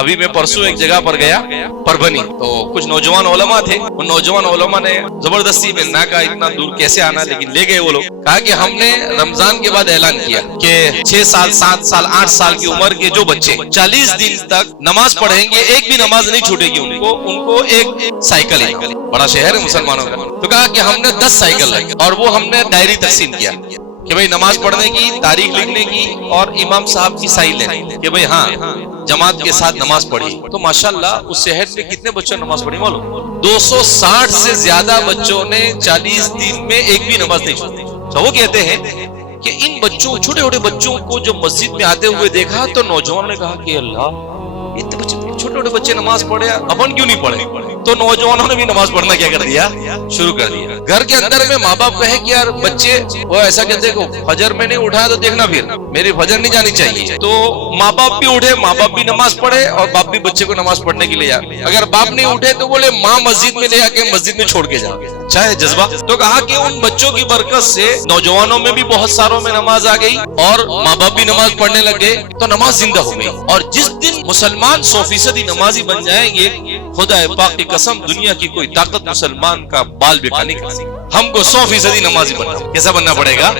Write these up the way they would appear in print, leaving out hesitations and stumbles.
ابھی میں پرسوں ایک جگہ پر گیا پربھنی، تو کچھ نوجوان علماء تھے. ان نوجوان علماء نے زبردستی میں نہ کہا اتنا دور کیسے آنا، لیکن لے گئے وہ لوگ. کہا کہ ہم نے رمضان کے بعد اعلان کیا کہ 6 سال 7 سال 8 سال کی عمر کے جو بچے 40 دن تک نماز پڑھیں گے، ایک بھی نماز نہیں چھوٹے گی ان کو ایک سائیکل ہے. بڑا شہر ہے مسلمانوں کا. تو کہا کہ ہم نے 10 سائیکل لگے اور وہ ہم نے ڈائری تقسیم کیا کہ بھئی نماز پڑھنے کی، تاریخ لکھنے کی اور امام صاحب کی سائن لینے کہ بھئی ہاں جماعت کے ساتھ نماز پڑھی. تو ماشاءاللہ اس شہر میں کتنے بچوں نے نماز پڑھی معلوم؟ 260 سے زیادہ بچوں نے 40 دن میں ایک بھی نماز نہیں چھوڑی. تو وہ کہتے ہیں کہ ان بچوں، چھوٹے چھوٹے بچوں کو جو مسجد میں آتے ہوئے دیکھا تو نوجوانوں نے کہا کہ اللہ اتنے بچے، چھوٹے چھوٹے بچے نماز پڑھے، اپن کیوں نہیں پڑھے؟ تو نوجوانوں نے بھی نماز پڑھنا کیا کر دیا، شروع کر دیا. گھر کے اندر میں ماں باپ کہے کہ یار بچے وہ ایسا کہتے کہ فجر میں نہیں اٹھایا تو دیکھنا پھر میری فجر نہیں جانی چاہیے. تو ماں باپ بھی اٹھے، ماں باپ بھی نماز پڑھے اور باپ بھی بچے کو نماز پڑھنے کے لیے آئے. اگر باپ نہیں اٹھے تو بولے ماں مسجد میں لے آ کے مسجد میں چھوڑ کے جا. اچھا ہے جذبہ. تو کہا کہ ان بچوں کی برکت سے نوجوانوں میں بھی بہت ساروں میں نماز آ گئی اور ماں باپ بھی نماز پڑھنے لگ گئے تو نماز زندہ ہو گئی. اور جس دن مسلمان 100% نمازی بن جائیں گے، خدا پاک کی قسم دنیا کی کوئی طاقت مسلمان کا بال بکھا نہیں کر سکتی. ہم کو 100% نمازی بننا. کیسا بننا پڑے گا؟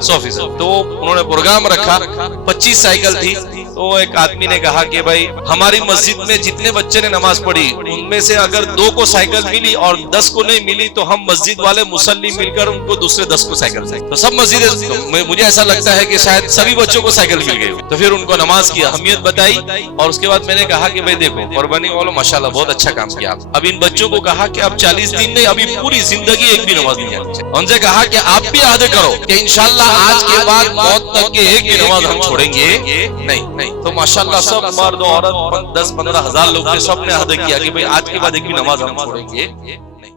100%. تو انہوں نے پروگرام رکھا، 25 سائیکل تھی. تو ایک آدمی نے کہا کہ بھائی ہماری مسجد میں جتنے بچے نے نماز پڑھی ان میں سے اگر 2 کو سائیکل ملی اور 10 کو نہیں ملی تو ہم مسجد والے مصلی مل کر ان کو دوسرے 10 کو سائیکل دیں. تو سب مسجد، مجھے ایسا لگتا ہے کہ شاید سبھی بچوں کو سائیکل مل گئی. تو پھر ان کو نماز کی اہمیت بتائی اور اس کے بعد میں نے کہا کہ بھائی دیکھو قربانی والوں ماشاءاللہ بہت اچھا کام کیا. اب ان بچوں کو کہا کہ اب 40 دن نہیں، ابھی پوری زندگی ایک بھی نماز نہیں جانی چاہیے. ان سے کہا کہ آپ بھی عہد کرو کہ انشاءاللہ آج کے بعد موت تک کے ایک بھی نماز ہم چھوڑیں گے نہیں. تو ماشاءاللہ سب مرد و عورت 10-15 ہزار لوگ تھے، سب نے عہد کیا کہ بھئی آج کے بعد ایک بھی نماز ہم چھوڑیں گے نہیں.